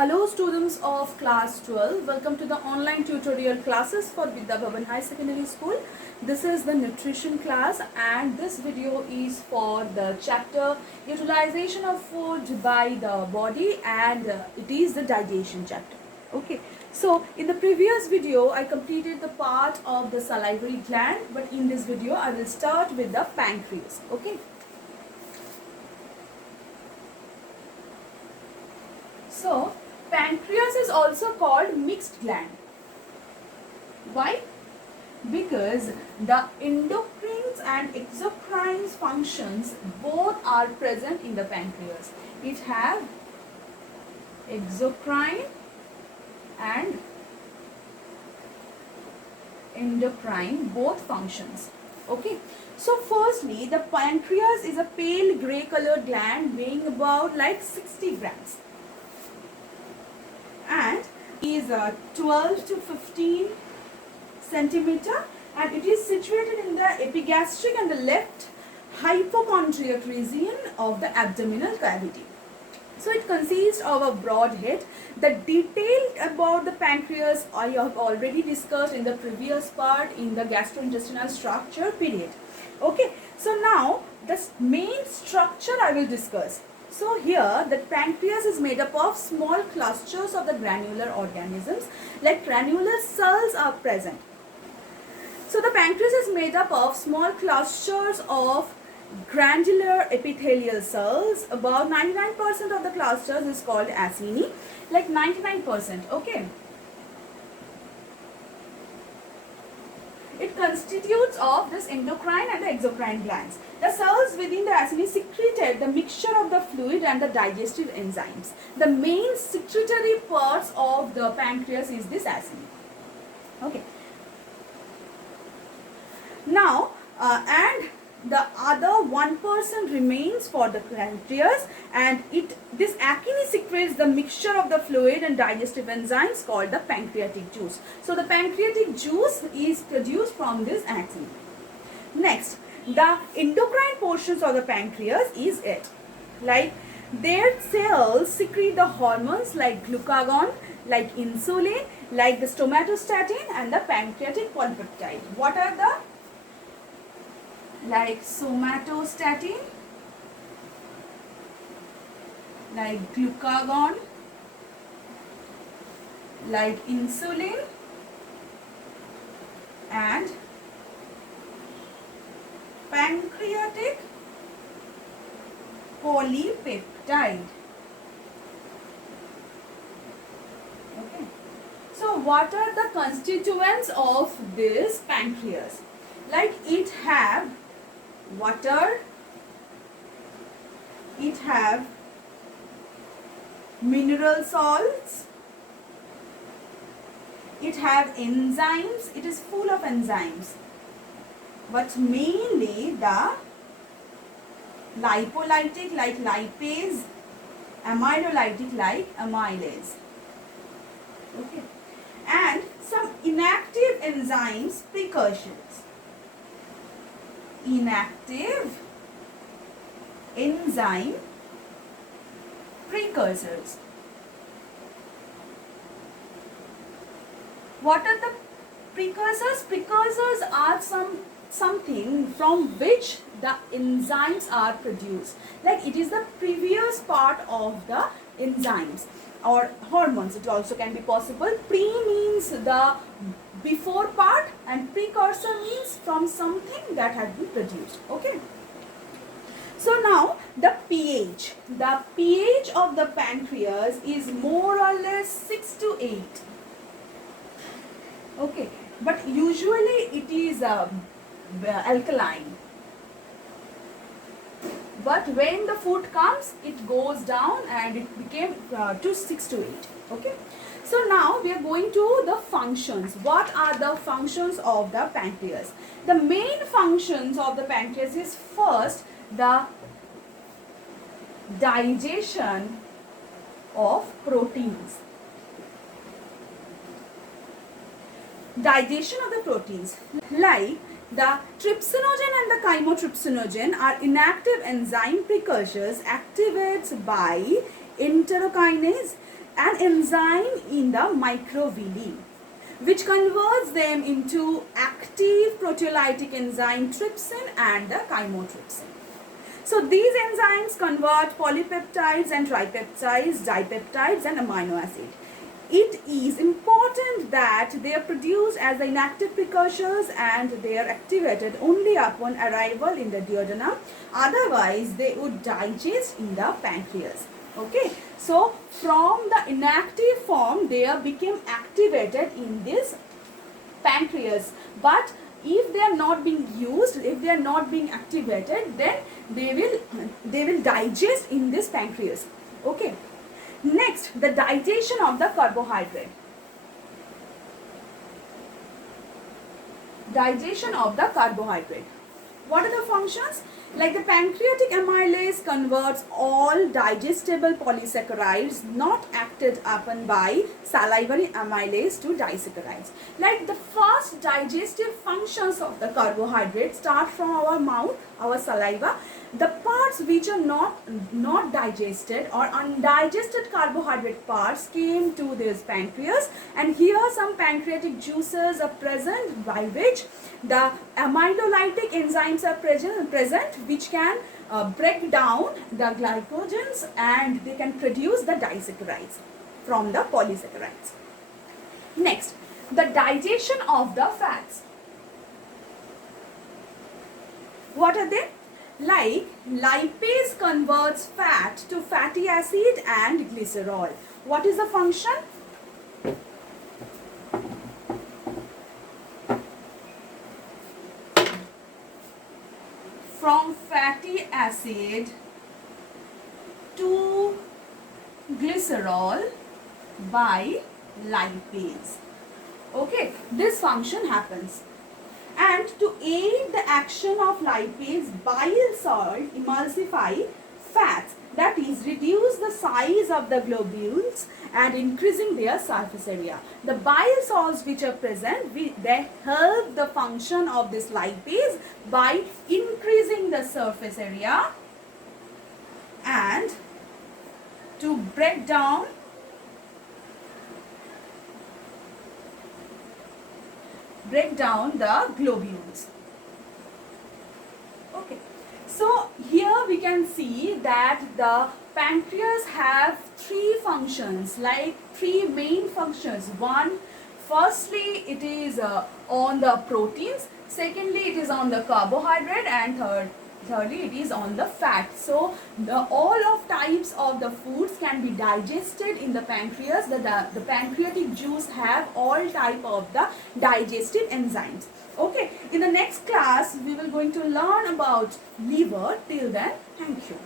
Hello students of class 12, welcome to the online tutorial classes for Vidya Bhavan High Secondary School. This is the nutrition class and this video is for the chapter utilization of food by the body and it is the digestion chapter. Okay, so in the previous video I completed the part of the salivary gland, but in this video I will start with the pancreas. Okay. So, pancreas is also called mixed gland. Why? Because the endocrine and exocrine functions both are present in the pancreas. It have exocrine and endocrine both functions. Okay. So firstly, the pancreas is a pale grey colored gland weighing about like 60 grams. And is 12 to 15 centimeter, and it is situated in the epigastric and the left hypochondriac region of the abdominal cavity. So it consists of a broad head. The detail about the pancreas I have already discussed in the previous part in the gastrointestinal structure period. Okay, so now the main structure I will discuss. So here the pancreas is made up of small clusters of the granular organisms, like granular cells are present. So the pancreas is made up of small clusters of granular epithelial cells. About 99% of the clusters is called acini, like 99%. Okay. It constitutes of this endocrine and the exocrine glands. The cells within the acini secreted the mixture of the fluid and the digestive enzymes. The main secretory parts of the pancreas is this acini. Okay. Now, and the other 1% remains for the pancreas, and this acini secretes the mixture of the fluid and digestive enzymes called the pancreatic juice. So the pancreatic juice is produced from this acini. Next, the endocrine portions of the pancreas is it. Like their cells secrete the hormones like glucagon, like insulin, like the somatostatin and the pancreatic polypeptide. What are the? Like somatostatin, like glucagon, like insulin and pancreatic polypeptide. Okay. So what are the constituents of this pancreas? Like it have water, it have mineral salts, it have enzymes, it is full of enzymes, but mainly the lipolytic like lipase, amylolytic like amylase. Okay. And some inactive enzymes, precursors. Inactive enzyme precursors. What are the precursors? Precursors are something from which the enzymes are produced. Like it is the previous part of the enzymes or hormones. It also can be possible. Pre means the before part and precursor means from something that has been produced. Okay. So now the pH of the pancreas is more or less 6 to 8. Okay, but usually it is alkaline. But when the food comes, it goes down and it became to 6 to 8. Okay. So now we are going to the functions. What are the functions of the pancreas? The main functions of the pancreas is first the digestion of proteins. Digestion of the proteins, like the trypsinogen and the chymotrypsinogen are inactive enzyme precursors activated by enterokinase an enzyme in the microvilli, which converts them into active proteolytic enzyme trypsin and the chymotrypsin. So these enzymes convert polypeptides and tripeptides, dipeptides and amino acid. It is important that they are produced as the inactive precursors and they are activated only upon arrival in the duodenum. Otherwise, they would digest in the pancreas. Okay, so from the inactive form, they became activated in this pancreas. But if they are not being used, if they are not being activated, then they will digest in this pancreas. Okay. Next, the digestion of the carbohydrate. Digestion of the carbohydrate. What are the functions? Like the pancreatic amylase converts all digestible polysaccharides not acted upon by salivary amylase to disaccharides. Like the first digestive functions of the carbohydrate start from our mouth, our saliva. The parts which are not digested or undigested carbohydrate parts came to this pancreas, and here some pancreatic juices are present by which the amylolytic enzymes are present which can break down the glycogens and they can produce the disaccharides from the polysaccharides. Next, the digestion of the fats. What are they? Like lipase converts fat to fatty acid and glycerol. What is the function? From fatty acid to glycerol by lipase. Okay, this function happens. And to aid the action of lipase, bile salt emulsify fats, that is reduce the size of the globules and increasing their surface area. The bile salts which are present, they help the function of this lipase by increasing the surface area and to break down the globules. Okay, so here we can see that the pancreas have three functions, like three main functions. Firstly it is on the proteins, secondly it is on the carbohydrate, and thirdly it is on the fat. So all of types of the foods can be digested in the pancreas. The pancreatic juice have all type of the digestive enzymes. Okay, in the next class we will going to learn about liver. Till then, thank you.